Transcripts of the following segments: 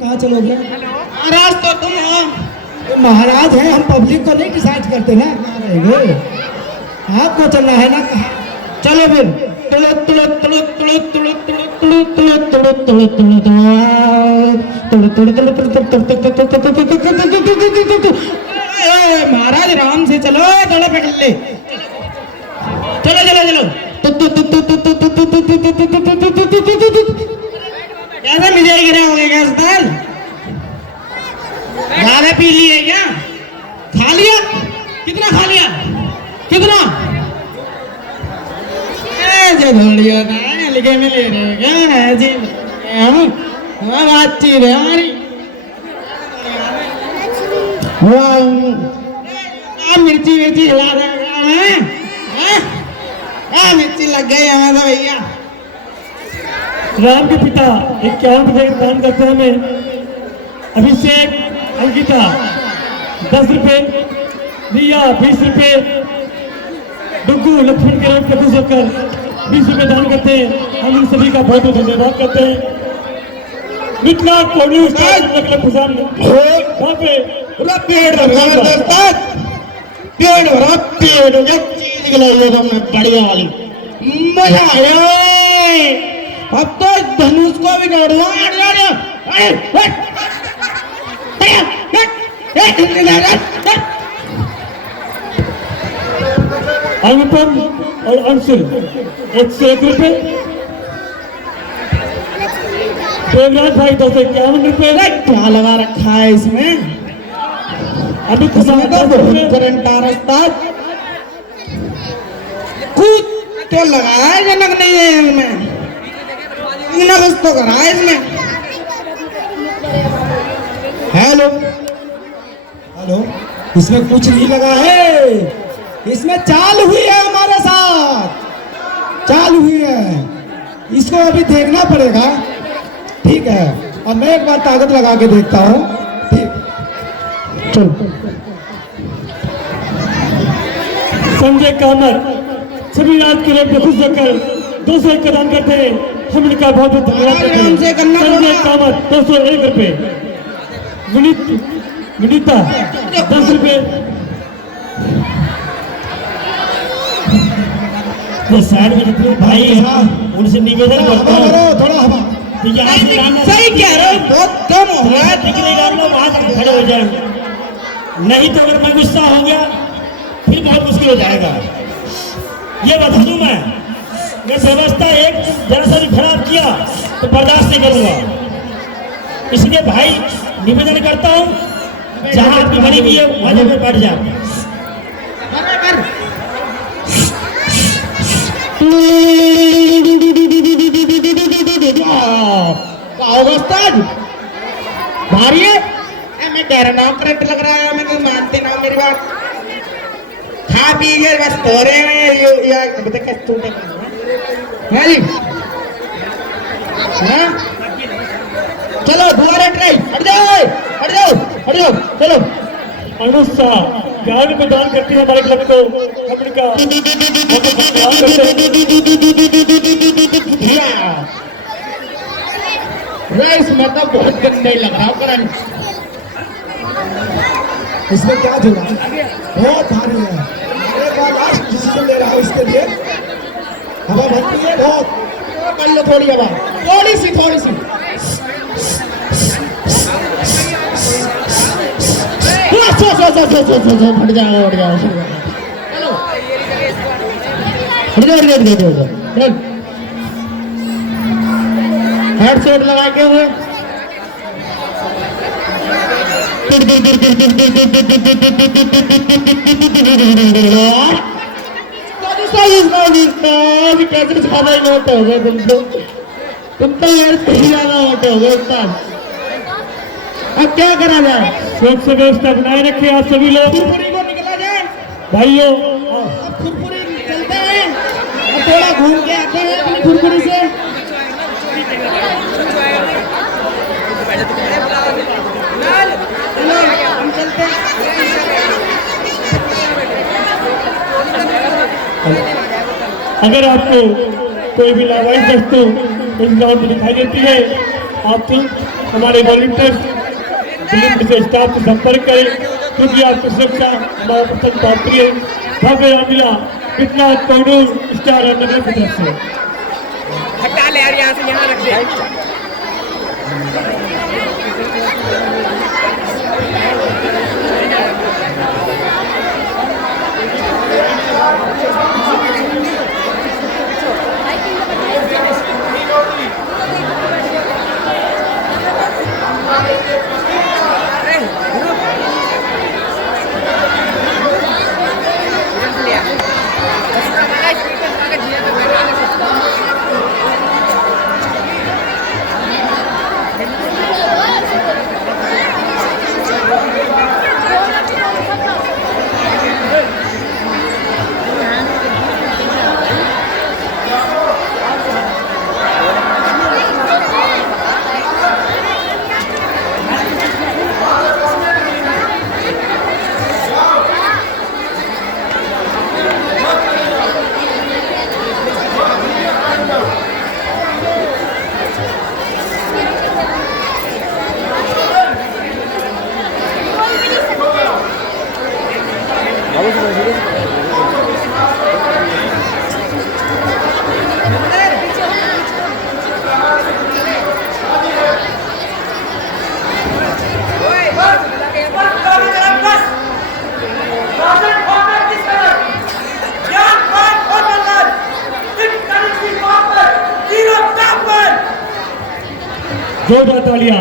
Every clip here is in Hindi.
कहाँ चलोगे? महाराज तो तुम हो। तो महाराज है, हम पब्लिक को नहीं डिसाइड करते ना कहाँ रहेंगे। आपको चलना है ना कहाँ? चलो फिर। तुलो तुलो तुलो तुलो तुलो तुलो तुलो तुलो तुलो तुलो तुलो तुलो। महाराज राम से चलो, थोड़ा पकड़ ले। चलो चलो चलो। कैसा मिजाज गिरा हो गया क्या उस्ताद? ज्यादा पी लिया क्या? खा लिया? कितना खा लिया? कितना? ऐसे थोड़ी होता है, लिखे में ले रहे हो क्या? ऐसी बातचीत है हमारी। मिर्ची मिर्ची हिला रहे हो क्या? मिर्ची लग गई हमें तो भैया। राम के पिता 51 रुपए दान करते हैं हमें। अभिषेक अंकिता 10 रुपए, रिया 20 रुपए, डुग्गू लक्ष्मण के रूप में खुश होकर 20 रुपए दान करते हैं। हम इन सभी का बहुत बहुत धन्यवाद करते हैं। मिथिला कोहिनूर पूरा पेड़ भरा दोस्त, पेड़ भरा पेड़ हो गया। चीज खिलाई है तुमने बढ़िया वाली, मजा आया। अब तो धनुष को भी दौड़वा। अनुपम और अंशुल 101 रुपए, देवराज भाई 251 रुपए। क्या लगा रखा है इसमें? अभी तो करंट आ रहा कुछ तो लगाया है, जनक नहीं है इसमें, नकस तो करा है इसमें। हेलो हेलो, इसमें कुछ नहीं लगा है, इसमें चाल हुई है, हमारे साथ चाल हुई है। इसको अभी देखना पड़ेगा। ठीक है, अब मैं एक बार ताकत लगा के देखता हूँ। ठीक, चल। संजय कामत सभी रात के लिए खुश होकर 201 का दान करते हैं। हम इनका बहुत बहुत धन्यवाद करते हैं। संजय कामत 201 रुपए, विनीता 10 रुपए। तो साइड में जितने भाई हैं उनसे निवेदन करता हूँ थोड़ा हवा। सही कह रहे हो, बहुत कम हो रहा है। दिखने का लोग वहां तक खड़े हो जाए, नहीं तो अगर मैं गुस्सा हो गया फिर बहुत मुश्किल हो जाएगा। ये बता दूं मैं व्यवस्था एक जरा सा भी खराब किया तो बर्दाश्त नहीं करूंगा। इसलिए भाई निवेदन करता हूँ, जहां आपकी गरीबी है वहां जाकर बैठ जाओ। भारी है, मैं कह रहा हूँ करंट लग रहा है, मैं तो मानते ना मेरी बात। खा पी के बस हो रहे हैं जी। हाँ? चलो दोबारा ट्राई, हट जाओ हट जाओ हट जाओ, चलो। अनुष्का 11 रुपए दान करती है हमारे क्लब को। हम इनका बहुत धन्यवाद करते हैं। इसमें तो बहुत गंदे लग रहा करंट। इसमें क्या जुड़ा? बहुत भारी है। एक बार लास्ट डिसीजन ले रहा हूँ इसके लिए। हवा भरती है बहुत, कर लो थोड़ी हवा, थोड़ी सी थोड़ी सी। हट जाओ हट जाओ, चलो हेडसेट लगा के हुए कैसे ज्यादा नोट हो गए तुम तो यार ज्यादा नोट हो गए। अब क्या करा जाए? स्वच्छ व्यवस्था बनाए रखे आप सभी लोग। खुरपुरी को निकला जाए भाइयों, अब खुरपुरी चलते हैं, अब थोड़ा घूम के आते हैं अपनी खुरपुरी से। चलो हम चलते हैं। अगर आपको कोई भी लाभार्थी वस्तु इस ग्राउंड में दिखाई देती है, आप हमारे वॉलंटियर्स फिल्म से स्टाफ से संपर्क करें, क्योंकि आपकी सुरक्षा हमारा प्रथम प्राप्ति है। भव्य रामलीला मिथिला कोहिनूर स्टार एंटरटेनमेंट की तरफ से। हटा ले यार, यहाँ से यहाँ रख दे। जोरदार तालियां।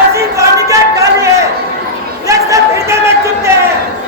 ऐसी कॉपी डाली है, ये सब हृदय में चुपते हैं।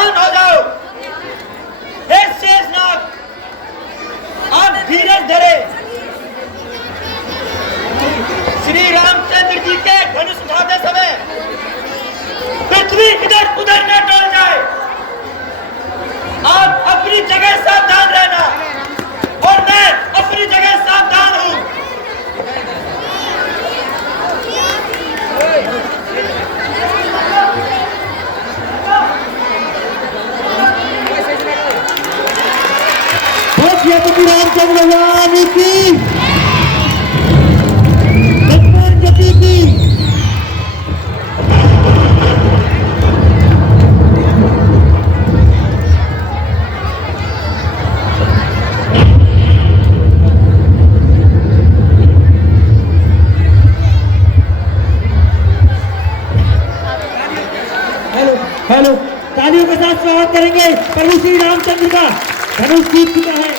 सावधान हो जाओ। हे शेषनाग, आप धीरज धरे। श्री रामचंद्र जी के धनुष उठाते समय पृथ्वी इधर उधर न डोल जाए। आप अपनी जगह सावधान रहना और मैं अपनी जगह सावधान हूं। रामचंद्र भगवान की भगवान गति की। हेलो हेलो, तालियों के साथ स्वागत करेंगे प्रभु श्री रामचंद्र का। धनुष जीत चुका है।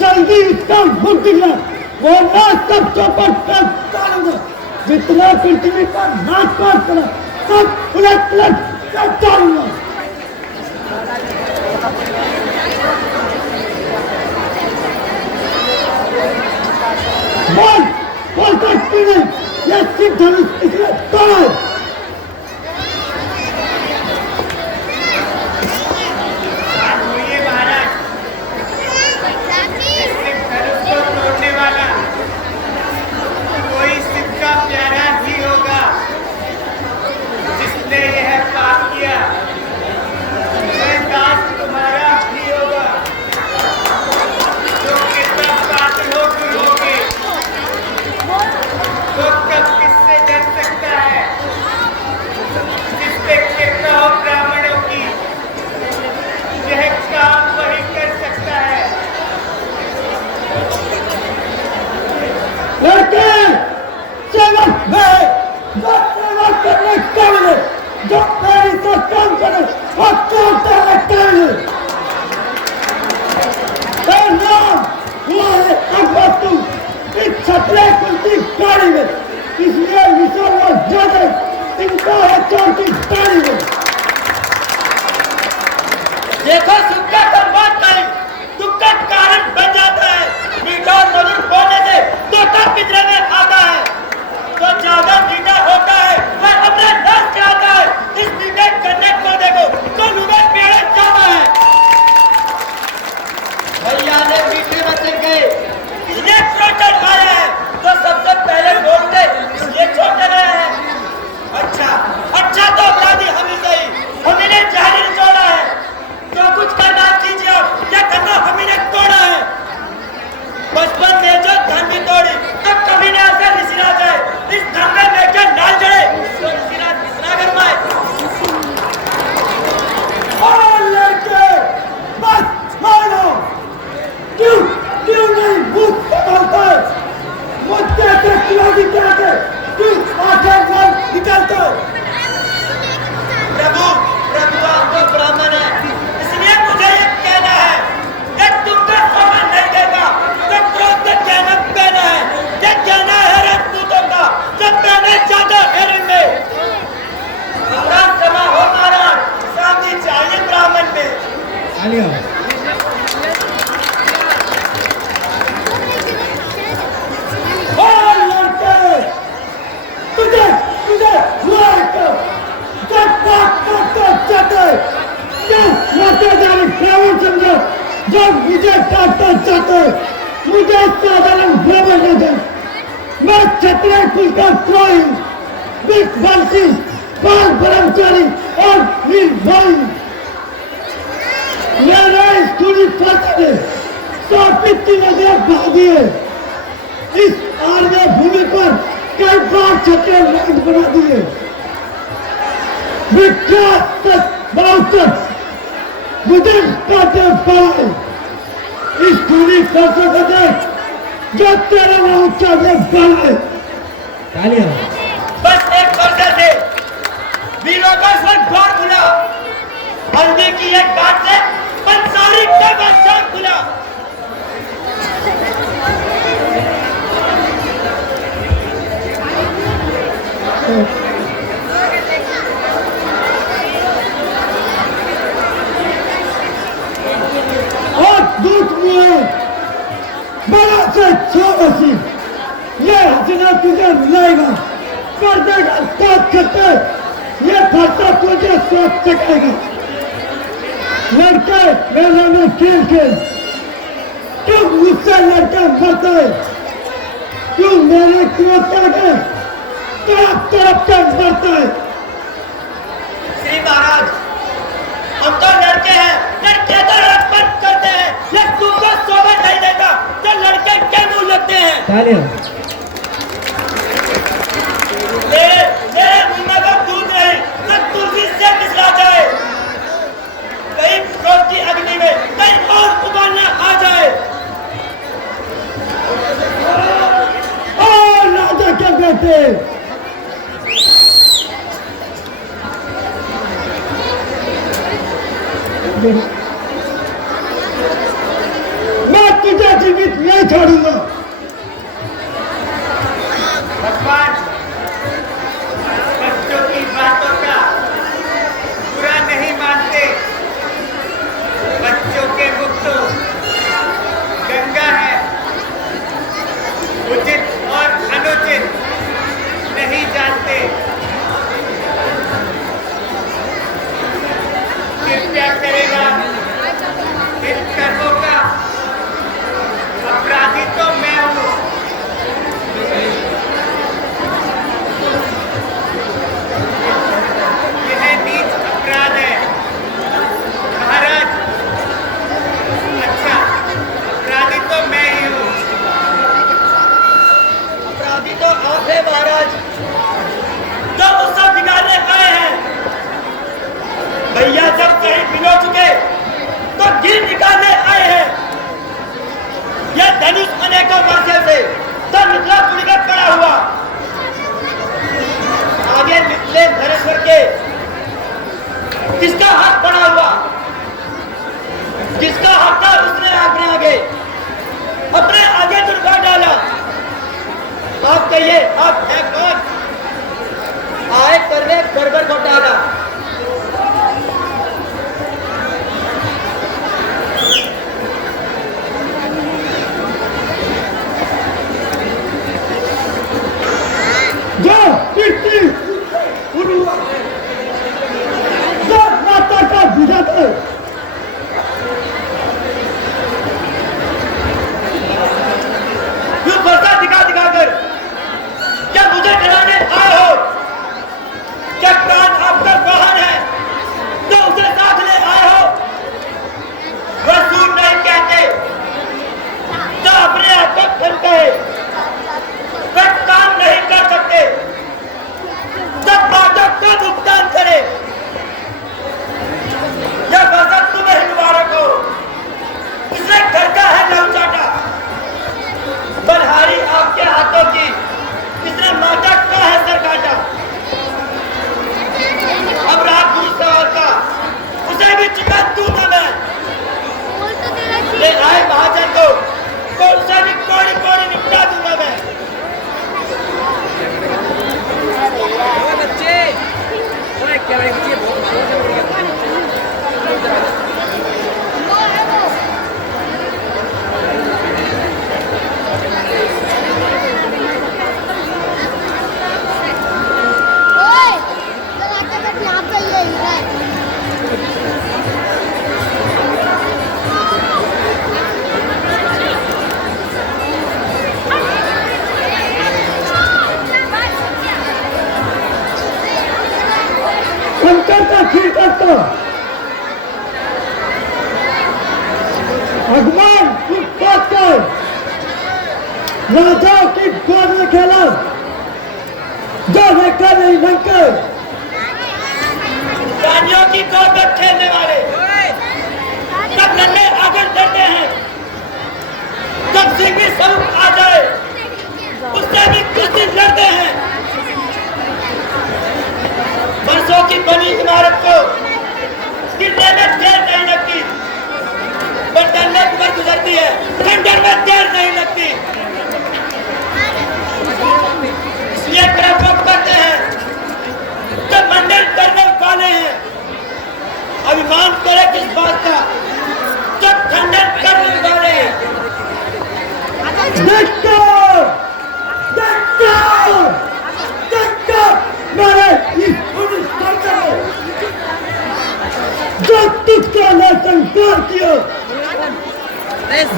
जल्दी इसका मुख दिखला, वरना सब चौपट कर डालूंगा। जितना पृथ्वी का नाश पास करा सब उलट पुलट कर डालूंगा। बोल बोल सकती नहीं, यह सिर्फ धनुष इसलिए तोड़ा है। लड़के सेवक है, जो सेवा करने के लिए, जो मेरी से काम करे और करते हैं के लिए। नाम हुआ है अगवस्तु इस छतरे कुलती गाड़ी में, इसलिए विशाल और ज्यादा इनका है चौथी गाड़ी में। देखो सुख का संवाद करें, दुख का कारण बन जाता है। मीठा और मधुर बोलने से तोता पिंजरे में आता है, तो ज्यादा मीठा होता है वह अपने रस चाहता है। इस मीठे गन्ने को देखो तो लुबे पेड़े जाता है। भैया ने मीठे बच्चे गए इसलिए छोटे आया है, तो सबसे पहले बोलते इसलिए छोटे रहे हैं। अच्छा तो अपराधी हम ही सही, हम ही ने जाहिर छोड़ा है। जो कुछ करना कीजिए, क्या करना हम ही ने तोड़ा है। बचपन में जो धन भी तोड़ी तो कभी न ऐसे निसिरा जाए। इस धन में क्या डाल चढ़े तो निसिरा गरमाए। और लड़के बस मानो, क्यों नहीं भूख संभालता है, मुझसे के खिलाड़ी क्या के क्यों आंखें बंद निकलता है। प्रभु आपको ब्राह्मण है, इसलिए मुझे ये कहना है, ये तुमको सोना नहीं देगा तो क्रोध का कहना पहना है। ये कहना है राजपूतों का, जब पहने ज्यादा हेरिंग में राम समा हो महाराज, शांति चाहिए ब्राह्मण में। और लड़के तुझे हुआ है क्यों? जब बात करते जाते क्यों मरते जाने ब्राह्मण समझो, जब मुझे काटते जाते मुझे साधारण ब्राह्मण न दे। मैं क्षत्रिय कुल का द्रोही, विश्वासी, पाल ब्रह्मचारी और निर्भय। मेरे स्कूली फर्ज ने सौंपित की नजर बहा दिए। इस आर्य भूमि पर कई बार छत्रे लैंड बना दिए। विख्यात मुझे काटे पाए इस भूमि पर से जो तेरे में ऊंचा बनाए। बस एक पर्दे से वीरों का स्वर द्वार खुला, हल्दी की एक बात से पंसारी का बादशाह खुला। और दूध में बड़ा से छोटी ये हसीना तुझे मिलाएगा, कर देगा साथ करते, ये फरसा तुझे सोच सकेगा। लड़के मेरे में खेल खेल, क्यों मुझसे लड़के मरते, क्यों मेरे क्रोध करके तरफ से मरते। श्री महाराज, हम तो लड़के हैं, लड़के तो रक्षण करते हैं, ये तुमको शोभा नहीं देता तो लड़के क्या मुंह लगते हैं। मेरे मुंह में तो दूध नहीं तो तुलसी से मिसरा जाए, कहीं क्रोध की अग्नि में कहीं और उबालना आ जाए। और राजा के बेटे मैं तुझे जीवित नहीं छोड़ूंगा। भगवान, बच्चों की बातों का बुरा नहीं मानते। बच्चों के मुख तो गंगा है, उचित और अनुचित नहीं जानते। कृपया करेगा हाथों की इसने माता का है सर काटा। अब रात दूसरा का उसे भी चिकन दूंगा मैं। ले आए महाजन को तो उसे भी कोड़ी कोड़ी निपटा दूंगा मैं। बच्चे क्या बच्चे शंकर का खीर करता भगवान की बात कर राजा की गोद में खेला जो लेकर नहीं लंकर रानियों की गोद में खेलने वाले कब लड़ने आगे डरते हैं, कब सिंह भी स्वरूप आ जाए उससे भी कुछ दिन लड़ते हैं। वर्षों की बनी इमारत को गिरने में देर नहीं लगती, बंडलने पर गुजरती है, खंडर में देर नहीं लगती। इसलिए क्रम करते हैं जब मंडल करने वाले हैं, अभिमान करे किस बात का जब खंडन करने वाले हैं। जो तुझको ने संस्कार किया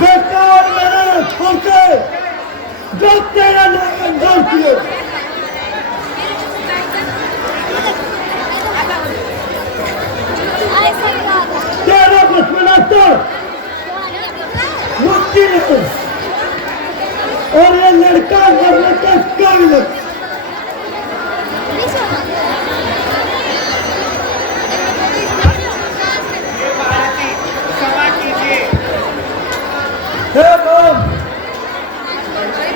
बेकार मैंने छोड़ते जो तेरा नाम अंजाम किया तेरा दुश्मनाता मुक्ति नहीं और ये लड़का मरने का काबिल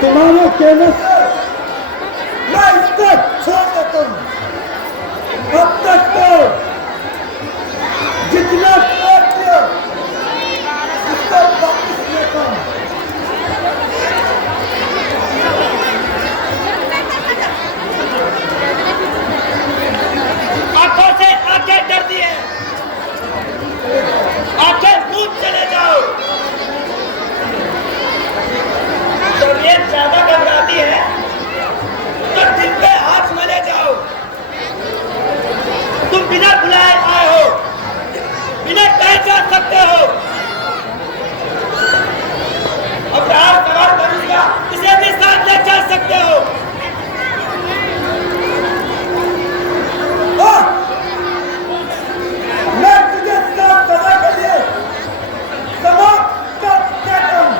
तुम्हारे कहने से मैं इसको छोड़ देता हूँ। अब तक तो जितना कर दिया उसको वापस लेता हूँ। आंखों से आंखें डरती है, आंखें दूर चले जाओ। तो ये ज्यादा घबराती है तो दिल पे हाथ मले जाओ। तुम बिना बुलाए आए हो, बिना कहे जा सकते हो। अब रात सवार करूंगा इसे भी साथ ले जा सकते हो। मैं तुझे साथ करने के लिए समाप्त कर देता हूँ।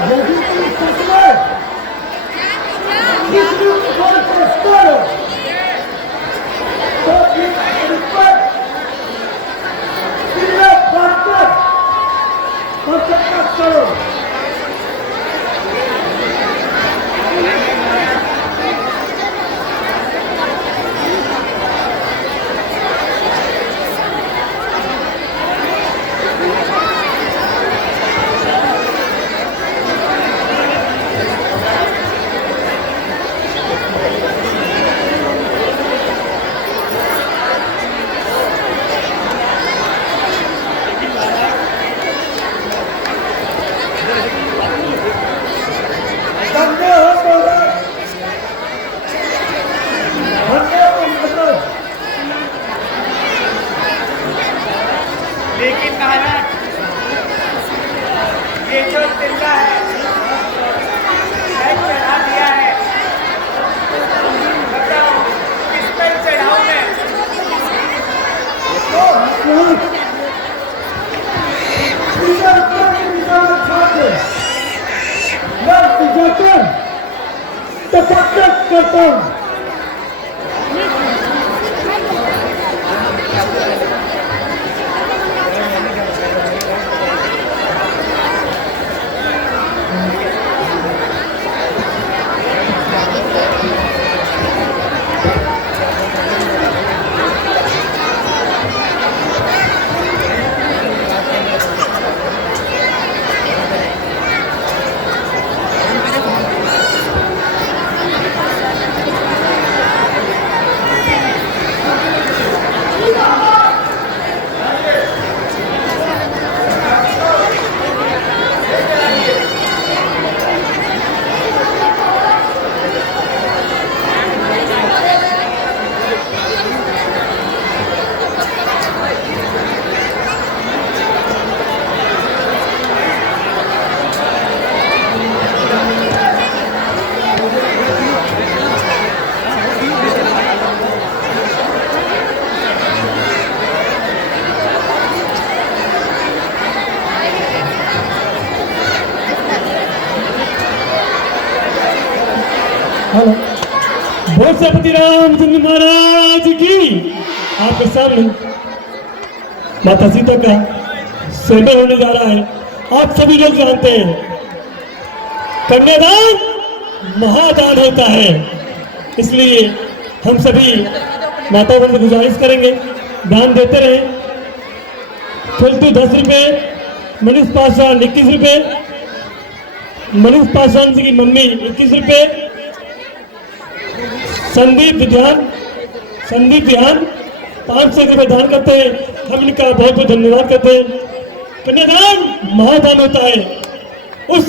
यदि तुम सच में किसी को करो तो इस पर सीधे बढ़कर करो। लेकिन महाराज ये जो तिल्ला है चढ़ा दिया है, बताओ किस पर चढ़ाऊं मैं? करता हूँ। बोल सपति रामचंद्र महाराज की। आपके सामने माता सीता का स्वयंवर होने जा रहा है। आप सभी लोग जानते हैं कन्यादान महादान होता है, इसलिए हम सभी माताओं से गुजारिश करेंगे दान देते रहे। फालतू 10 रुपए, मनीष पासवान 21 रुपए, मनीष पासवान जी की मम्मी 21 रुपए, संदीप ध्यान 500 रुपए दान करते हैं। हम इनका बहुत बहुत धन्यवाद करते हैं। कन्यादान महादान होता है। उस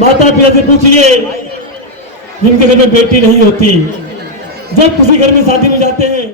माता पिता से पूछिए जिनके घर में बेटी नहीं होती, जब किसी घर में शादी में जाते हैं